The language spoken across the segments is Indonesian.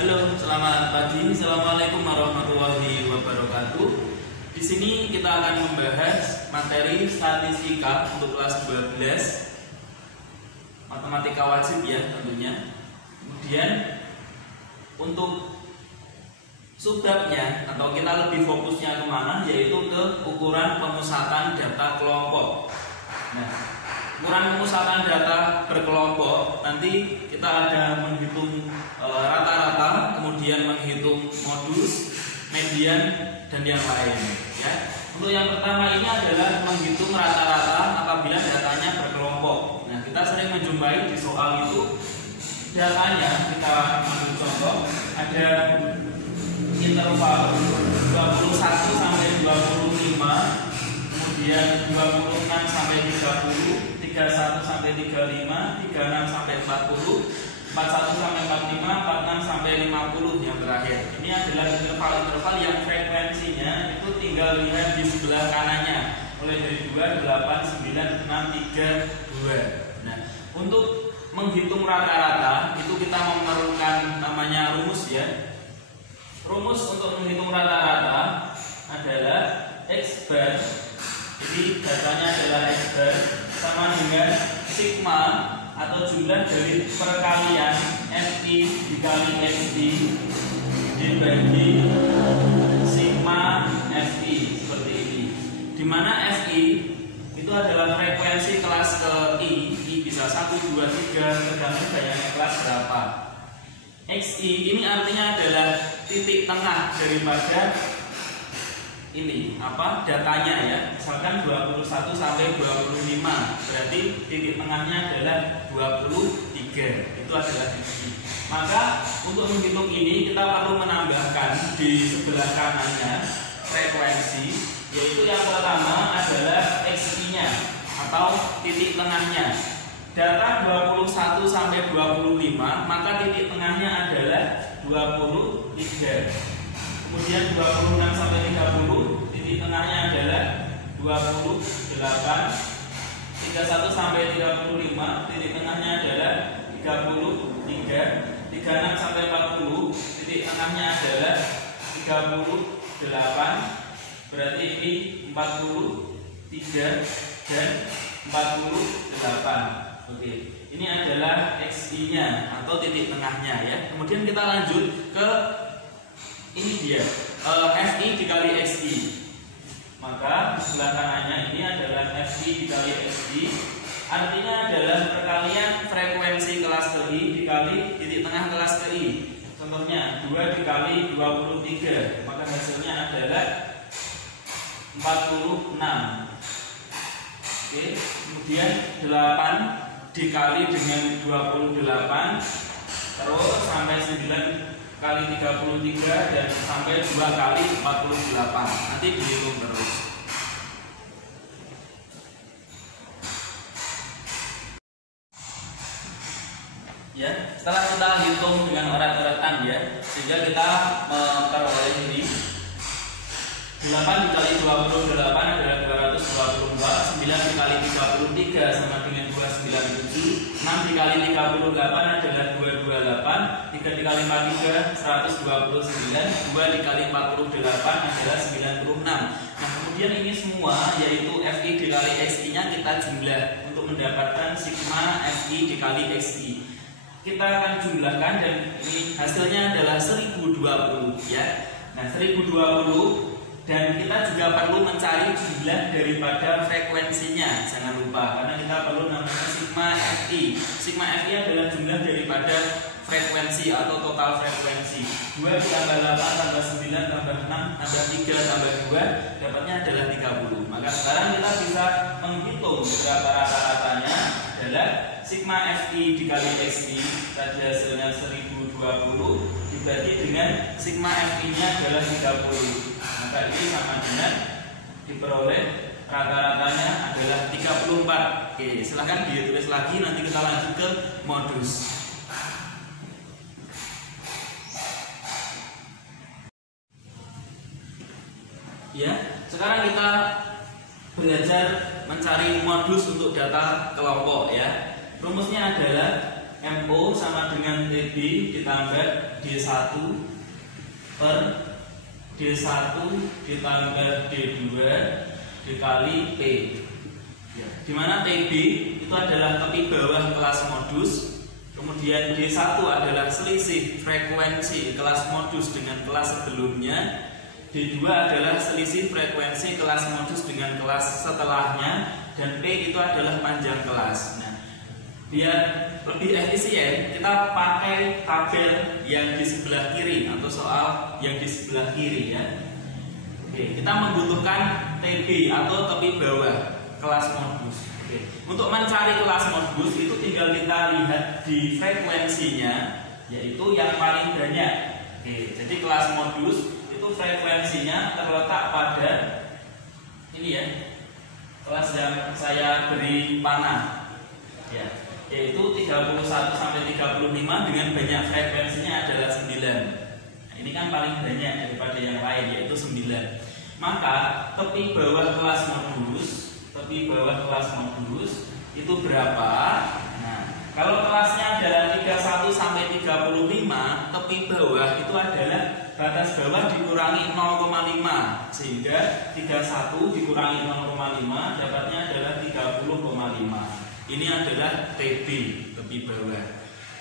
Halo, selamat pagi. Assalamualaikum warahmatullahi wabarakatuh. Di sini kita akan membahas materi statistika untuk kelas 12, matematika wajib ya tentunya. Kemudian untuk subbabnya atau kita lebih fokusnya kemana, yaitu ke ukuran pemusatan data kelompok. Nah, ukuran pemusatan data berkelompok nanti kita ada menghitung rata-rata, kemudian menghitung modus, median, dan yang lain ya. Untuk yang pertama ini adalah menghitung rata-rata apabila datanya berkelompok. Nah, kita sering menjumpai di soal itu datanya, kita ambil contoh, ada interval 21 sampai 25, kemudian 26 sampai 30, 31 sampai 35, 36 sampai 40, 41 sampai 45, 46 sampai 50 yang terakhir. Ini adalah interval-interval yang frekuensinya itu tinggal lihat di sebelah kanannya, mulai dari 2, 8, 9, 6, 3, 2. Nah, untuk menghitung rata-rata itu kita memerlukan namanya rumus ya. Rumus untuk menghitung rata-rata adalah X bar, jadi datanya adalah X bar, sama dengan sigma atau jumlah dari perkalian FI dikali XI dibagi sigma FI, seperti ini. Dimana FI itu adalah frekuensi kelas ke I bisa 1, 2, 3 tergantung gayanya kelas berapa. XI ini artinya adalah titik tengah daripada ini datanya ya. Misalkan 21 sampai 25, berarti titik tengahnya adalah 23. Itu adalah XI. Maka untuk menghitung ini kita perlu menambahkan di sebelah kanannya frekuensi, yaitu yang pertama adalah XI-nya atau titik tengahnya. Data 21 sampai 25, maka titik tengahnya adalah 23. Kemudian 26 sampai 30, titik tengahnya adalah 28. 31 sampai 35, titik tengahnya adalah 33. 36 sampai 40, titik tengahnya adalah 38. Berarti ini 43 dan 48. Oke, ini adalah XI-nya atau titik tengahnya ya. Kemudian kita lanjut ke ini dia FI dikali XI. Maka sebelah kanannya ini adalah FI dikali XI. Artinya adalah perkalian frekuensi kelas ke I dikali titik tengah kelas ke I. Contohnya 2 dikali 23, maka hasilnya adalah 46. Oke, kemudian 8 dikali dengan 28, terus sampai 9 kali 33 dan sampai 2 kali 48. Nanti dihitung terus. Ya, setelah kita hitung dengan urat-uratan ya, sehingga kita memperoleh ini 8 dikali 28 adalah 224, 9 dikali 33 sama dengan 297, 6 dikali 38 adalah 228, 3 dikali 43 129, 2 dikali 48 adalah 96. Nah, kemudian ini semua yaitu FI dikali XI-nya kita jumlah untuk mendapatkan sigma FI dikali XI. Kita akan jumlahkan dan ini hasilnya adalah 1020 ya. Nah, 1020. Dan kita juga perlu mencari jumlah daripada frekuensinya, jangan lupa, karena kita perlu namanya sigma FI. Sigma FI adalah jumlah daripada frekuensi atau total frekuensi. 2 ditambah 8 tambah 9 tambah 6 tambah 3 tambah 2 dapatnya adalah 30. Maka sekarang kita bisa menghitung rata-ratanya adalah sigma FI dikali XI, tadi hasilnya 1020 dibagi dengan sigma FI-nya adalah 30. Maka ini sama dengan diperoleh rata-ratanya adalah 34. Oke, silahkan ditulis lagi, nanti kita lanjut ke modus. Ya, sekarang kita belajar mencari modus untuk data kelompok ya. Rumusnya adalah MO sama dengan TB ditambah D1 per D1 ditambah D2 dikali P. Ya, dimana TB itu adalah tepi bawah kelas modus, kemudian D1 adalah selisih frekuensi kelas modus dengan kelas sebelumnya, D2 adalah selisih frekuensi kelas modus dengan kelas setelahnya, dan P itu adalah panjang kelas. Nah, biar lebih efisien kita pakai tabel yang di sebelah kiri atau soal yang di sebelah kiri ya. Oke, kita membutuhkan TB atau tepi bawah kelas modus. Oke. Untuk mencari kelas modus itu tinggal kita lihat di frekuensinya, yaitu yang paling banyak. Oke, jadi kelas modus itu frekuensinya terletak pada ini ya, kelas yang saya beri panah ya, yaitu 31 sampai 35 dengan banyak frekuensinya adalah 9. Nah, ini kan paling banyak daripada yang lain, yaitu 9. Maka tepi bawah kelas modus itu berapa? Nah, kalau kelasnya adalah 31 sampai 35, tepi bawah itu adalah batas bawah dikurangi 0,5, sehingga 31 dikurangi 0,5 dapatnya adalah 30,5. Ini adalah TB, tepi bawah.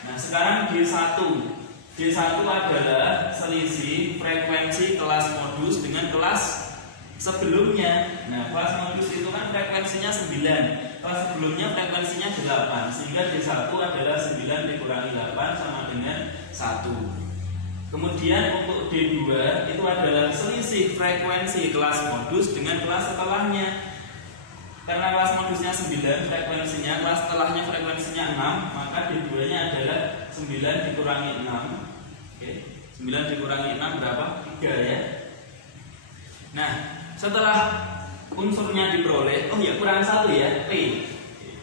Nah, sekarang D1 adalah selisih frekuensi kelas modus dengan kelas sebelumnya. Nah, kelas modus itu kan frekuensinya 9, kelas sebelumnya frekuensinya 8, sehingga D1 adalah 9 dikurangi 8 sama dengan 1. Kemudian untuk D2 itu adalah selisih frekuensi kelas modus dengan kelas setelahnya. Karena kelas modusnya 9 frekuensinya, kelas setelahnya frekuensinya 6, maka D2-nya adalah 9 dikurangi 6. Oke, 9 dikurangi 6 berapa? 3 ya. Nah, setelah unsurnya diperoleh, oh ya kurang 1 ya, P.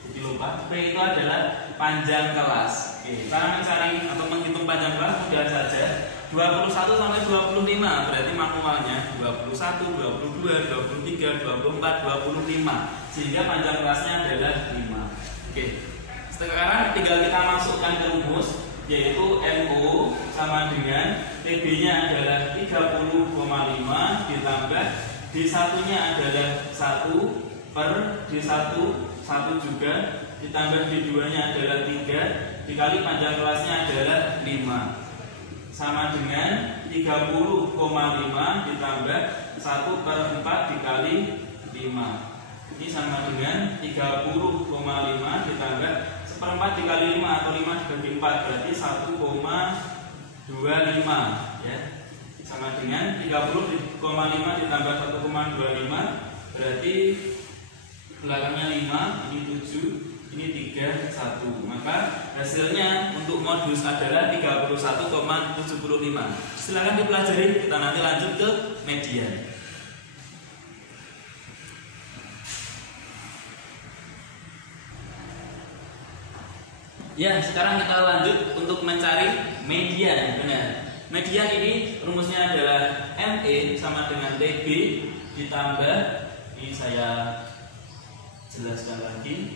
Jadi lupa, P itu adalah panjang kelas. Oke, cara mencari atau menghitung panjang kelas mudah saja. 21 sampai 25 berarti manualnya 21, 22, 23, 24, 25, sehingga panjang kelasnya adalah 5. Oke, sekarang tinggal kita masukkan ke rumus, yaitu MO sama dengan TB-nya adalah 30,5 ditambah D1-nya adalah 1 per D1 1 juga ditambah D2-nya adalah 3 dikali panjang kelasnya adalah 5 sama dengan 30,5 ditambah 1 per 4 dikali 5. Ini sama dengan 30,5 ditambah 1/4 dikali 5 atau 5 dibagi 4 berarti 1,25 ya. Sama dengan 30,5 ditambah 1,25 berarti belakangnya 5, ini 7, ini 3, 1. Maka hasilnya untuk modus adalah 31,75. Silakan dipelajari, kita nanti lanjut ke median. Ya, sekarang kita lanjut untuk mencari median. Benar. Median ini rumusnya adalah ME sama dengan TB ditambah, ini saya jelaskan lagi,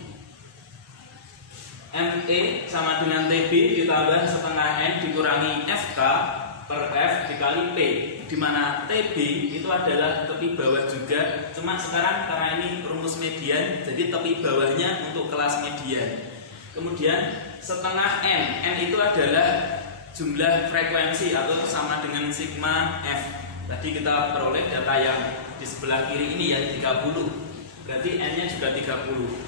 ME sama dengan TB ditambah setengah N dikurangi FK per F dikali P, dimana TB itu adalah tepi bawah juga, cuma sekarang karena ini rumus median jadi tepi bawahnya untuk kelas median. Kemudian setengah N itu adalah jumlah frekuensi atau sama dengan sigma F. Tadi kita peroleh data yang di sebelah kiri ini ya 30, berarti N nya juga 30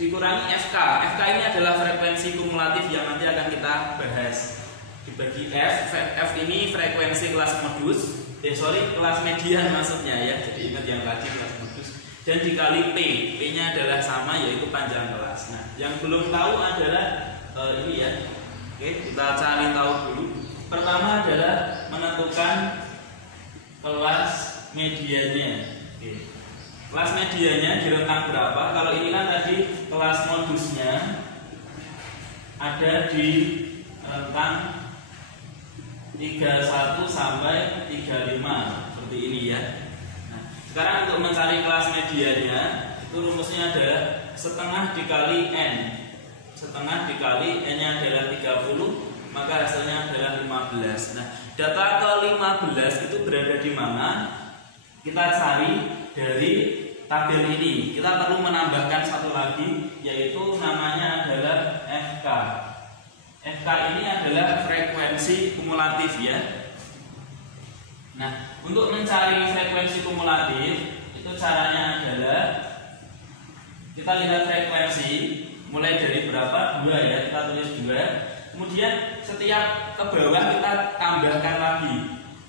dikurangi FK. FK ini adalah frekuensi kumulatif yang nanti akan kita bahas. Dibagi F ini frekuensi kelas modus, kelas median maksudnya ya. Jadi ingat yang tadi kelas modus. Dan dikali P nya adalah sama yaitu panjang kelas. Nah, yang belum tahu adalah ini ya. Oke, kita cari tahu dulu. Pertama adalah menentukan kelas mediannya. Oke. Kelas mediannya di rentang berapa? Kalau ini kan tadi kelas modusnya ada di rentang 31 sampai 35 seperti ini ya. Nah, sekarang untuk mencari kelas mediannya itu rumusnya adalah setengah dikali N. setengah dikali N-nya adalah 30, maka hasilnya adalah 15. Nah, data ke-15 itu berada di mana? Kita cari dari tabel ini. Kita perlu menambahkan satu lagi, yaitu namanya adalah FK. FK ini adalah frekuensi kumulatif ya. Nah, untuk mencari frekuensi kumulatif itu caranya adalah kita lihat frekuensi mulai dari berapa? 2 ya, kita tulis 2. Kemudian setiap ke bawah kita tambahkan lagi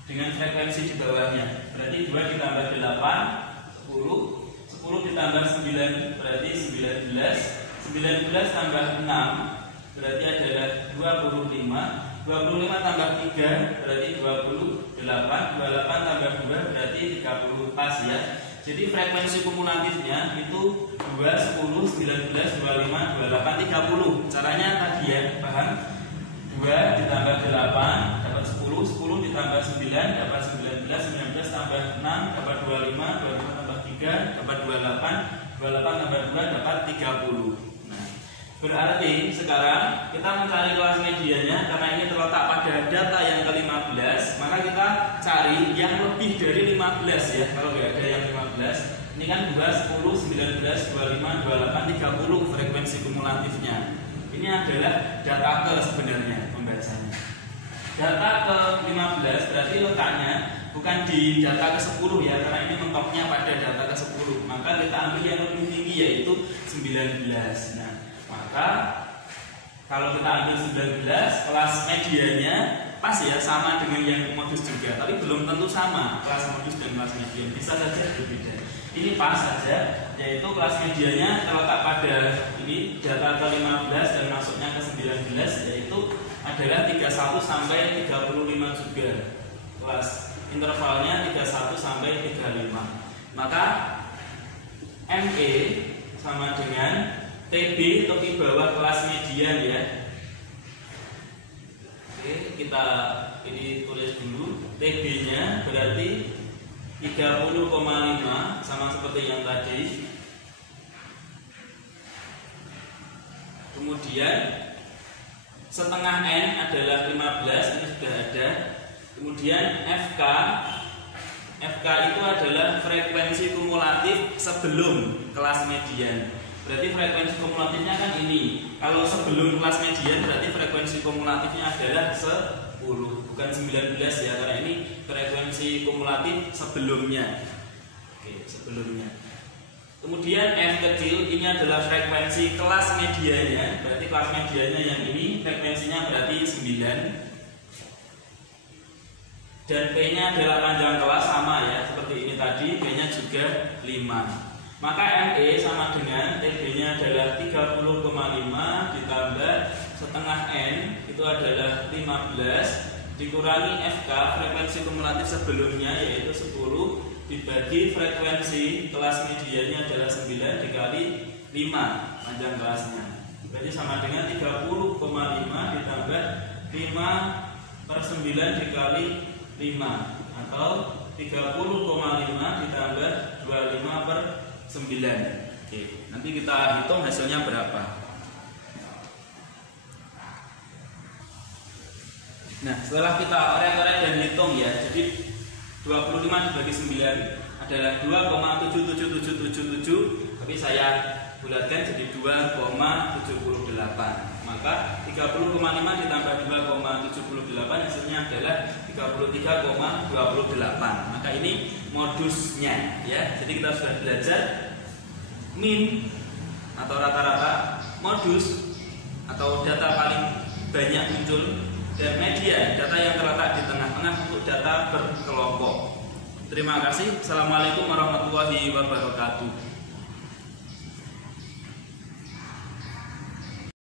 dengan frekuensi di bawahnya. Berarti 2 ditambah 8, 10. 10 ditambah 9 berarti 19. 19 tambah 6 berarti adalah 25. 25 tambah 3 berarti 28. 28 tambah 2 berarti 30. Pas ya. Jadi frekuensi kumulatifnya itu 2, 10, 19, 25, 28, 30. Caranya tadi ya, paham? 2 ditambah 8 dapat 10, 10 ditambah 9 dapat 19, 19 tambah 6 dapat 25, 25 tambah 3 dapat 28, 28 tambah 2 dapat 30. Nah, berarti sekarang kita mencari kelas medianya karena ini terletak pada data yang ke-15, maka kita cari yang lebih dari 15 ya. Kalau nggak ada yang 15, ini kan 2, 10, 19, 25, 28, 30 frekuensi kumulatifnya. Ini adalah data ke sebenarnya pembacanya. Data ke-15 berarti letaknya bukan di data ke-10 ya, karena ini mentoknya pada data ke-10. Maka kita ambil yang lebih tinggi yaitu 19. Nah, maka kalau kita ambil 19, kelas medianya pas ya, sama dengan yang modus juga, tapi belum tentu sama kelas modus dan kelas median, bisa saja berbeda. Ini pas saja, yaitu kelas medianya terletak pada ini data ke-15 dan masuknya ke 19, yaitu adalah 31 sampai 35 juga. Kelas intervalnya 31 sampai 35. Maka ME sama dengan TB atau di bawah kelas median ya. Oke, kita ini tulis dulu. TB-nya berarti 30,5 sama seperti yang tadi. Kemudian setengah N adalah 15, ini sudah ada. Kemudian FK itu adalah frekuensi kumulatif sebelum kelas median. Berarti frekuensi kumulatifnya kan ini. Kalau sebelum kelas median berarti frekuensi kumulatifnya adalah 10, bukan 19 ya, karena ini frekuensi kumulatif sebelumnya. Oke, sebelumnya. Kemudian F kecil ini adalah frekuensi kelas medianya. Berarti kelas medianya yang ini frekuensinya berarti 9. Dan P-nya adalah panjang kelas sama ya, seperti ini tadi, P-nya juga 5. Maka ME sama dengan TB-nya adalah 30,5 ditambah setengah N itu adalah 15 dikurangi FK frekuensi kumulatif sebelumnya yaitu 10 dibagi frekuensi kelas medianya adalah 9 dikali 5 panjang kelasnya. Berarti sama dengan 30,5 ditambah 5/9 dikali 5 atau 30,5 ditambah 25/9. Oke, nanti kita hitung hasilnya berapa. Nah, setelah kita orek-orek dan hitung ya, jadi 25 dibagi 9 adalah 2,77777, tapi saya bulatkan jadi 2,78. Maka 30,5 ditambah 2,78 hasilnya adalah 33,28. Maka ini modusnya ya. Jadi kita sudah belajar min atau rata-rata, modus atau data paling banyak muncul, dan median data yang terletak di tengah-tengah untuk data berkelompok. Terima kasih. Assalamualaikum warahmatullahi wabarakatuh.